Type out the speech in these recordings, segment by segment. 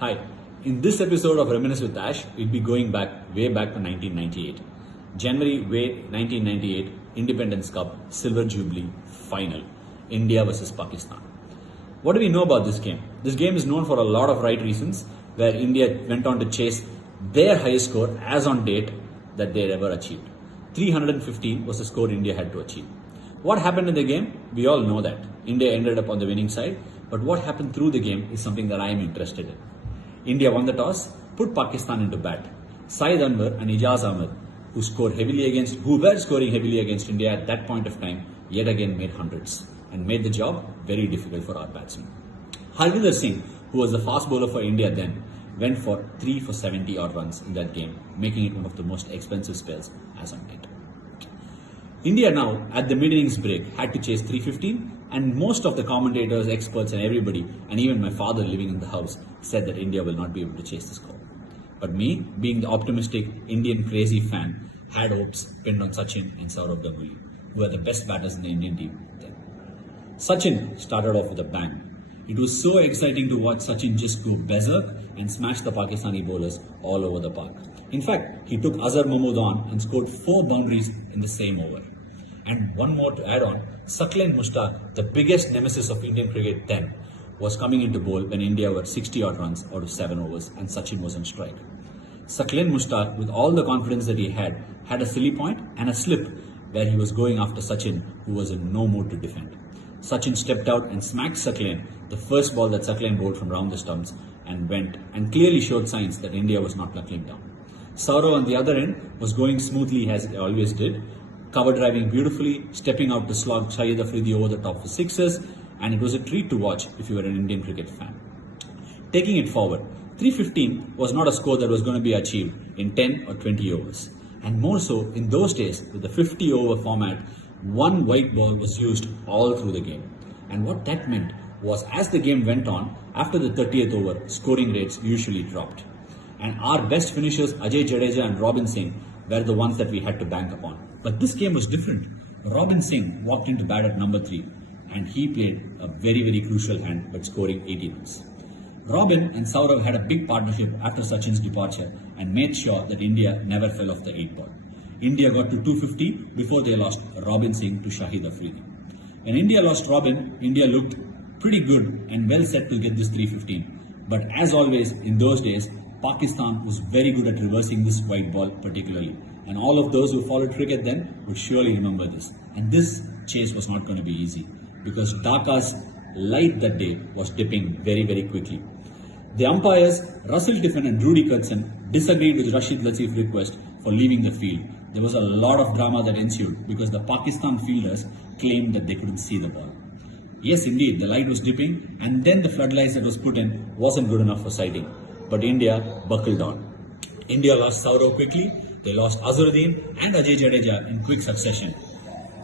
Hi, in this episode of Reminisce with Ash, we'll be going way back to 1998. January 1998, Independence Cup, Silver Jubilee, Final, India versus Pakistan. What do we know about this game? This game is known for a lot of right reasons, where India went on to chase their highest score as on date that they had ever achieved. 315 was the score India had to achieve. What happened in the game? We all know that. India ended up on the winning side, but what happened through the game is something that I am interested in. India won the toss, put Pakistan into bat. Saeed Anwar and Ijaz Ahmed, who were scoring heavily against India at that point of time, yet again made hundreds and made the job very difficult for our batsmen. Harvinder Singh, who was the fast bowler for India then, went for 3 for 70 odd runs in that game, making it one of the most expensive spells as on date. India now, at the mid-innings break, had to chase 315, and most of the commentators, experts and everybody, and even my father living in the house, said that India will not be able to chase the score. But me, being the optimistic Indian crazy fan, had hopes pinned on Sachin and Sourav Ganguly, who were the best batters in the Indian team then. Sachin started off with a bang. It was so exciting to watch Sachin just go berserk and smash the Pakistani bowlers all over the park. In fact, he took Azhar Mahmood on and scored 4 boundaries in the same over. And one more to add on, Saqlain Mushtaq, the biggest nemesis of Indian cricket then, was coming into bowl when India were 60 odd runs out of 7 overs and Sachin was on strike. Saqlain Mushtaq, with all the confidence that he had a silly point and a slip where he was going after Sachin, who was in no mood to defend. Sachin stepped out and smacked Saqlain, the first ball that Saqlain bowled from round the stumps, and went and clearly showed signs that India was not knuckling down. Sourav on the other end was going smoothly as he always did, cover driving beautifully, stepping out to slog Shahid Afridi over the top for sixes, and it was a treat to watch if you were an Indian cricket fan. Taking it forward, 315 was not a score that was going to be achieved in 10 or 20 overs. And more so, in those days, with the 50 over format, one white ball was used all through the game. And what that meant was, as the game went on, after the 30th over, scoring rates usually dropped. And our best finishers, Ajay Jadeja and Robin Singh, were the ones that we had to bank upon. But this game was different. Robin Singh walked into bat at number 3, and he played a very, very crucial hand by scoring 80 runs. Robin and Sourav had a big partnership after Sachin's departure and made sure that India never fell off the 8 ball. India got to 250 before they lost Robin Singh to Shahid Afridi. When India lost Robin, India looked pretty good and well set to get this 315. But as always, in those days, Pakistan was very good at reversing this white ball particularly. And all of those who followed cricket then would surely remember this. And this chase was not going to be easy, because Dhaka's light that day was dipping very, very quickly. The umpires, Russell Tiffin and Rudy Kurtzen, disagreed with Rashid Latif's request for leaving the field. There was a lot of drama that ensued because the Pakistan fielders claimed that they couldn't see the ball. Yes, indeed, the light was dipping, and then the floodlights that was put in wasn't good enough for sighting. But India buckled on. India lost Sourav quickly, they lost Azharuddin and Ajay Jadeja in quick succession.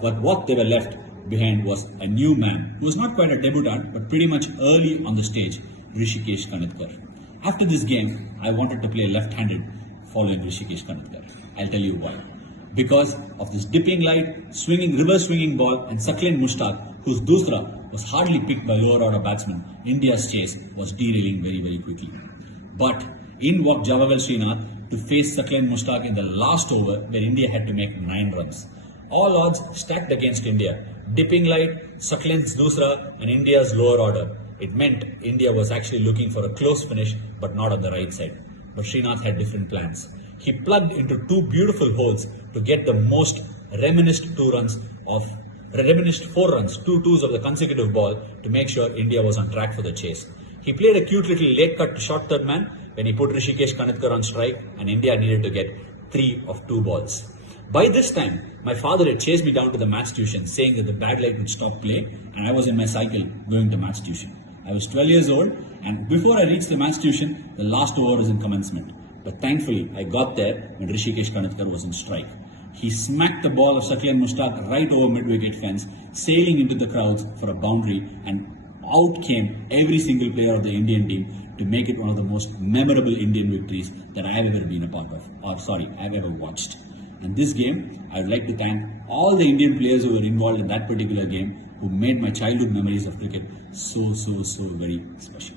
But what they were left behind was a new man who was not quite a debutant but pretty much early on the stage, Rishikesh Kanitkar. After this game, I wanted to play left-handed following Rishikesh Kanitkar. I'll tell you why. Because of this dipping light, reverse swinging ball, and Saqlain Mushtaq, whose dusra was hardly picked by lower order batsmen, India's chase was derailing very, very quickly. But in walked Javagal Srinath to face Saqlain Mushtaq in the last over, where India had to make 9 runs. All odds stacked against India. Dipping light, Saqlain's dusra, and India's lower order. It meant India was actually looking for a close finish, but not on the right side. But Srinath had different plans. He plugged into 2 beautiful holes to get the most reminisced 4 runs, 2 twos of the consecutive ball, to make sure India was on track for the chase. He played a cute little late cut to short third man when he put Rishikesh Kanitkar on strike, and India needed to get 3 of 2 balls. By this time, my father had chased me down to the maths tuition, saying that the bad light would stop play, and I was in my cycle going to maths tuition. I was 12 years old, and before I reached the maths tuition, the last over was in commencement. But thankfully, I got there when Rishikesh Kanitkar was on strike. He smacked the ball of Saqlain Mushtaq right over mid-wicket fence, sailing into the crowds for a boundary, and out came every single player of the Indian team to make it one of the most memorable Indian victories that I have ever been a part of, I've ever watched. And this game, I would like to thank all the Indian players who were involved in that particular game, who made my childhood memories of cricket so very special.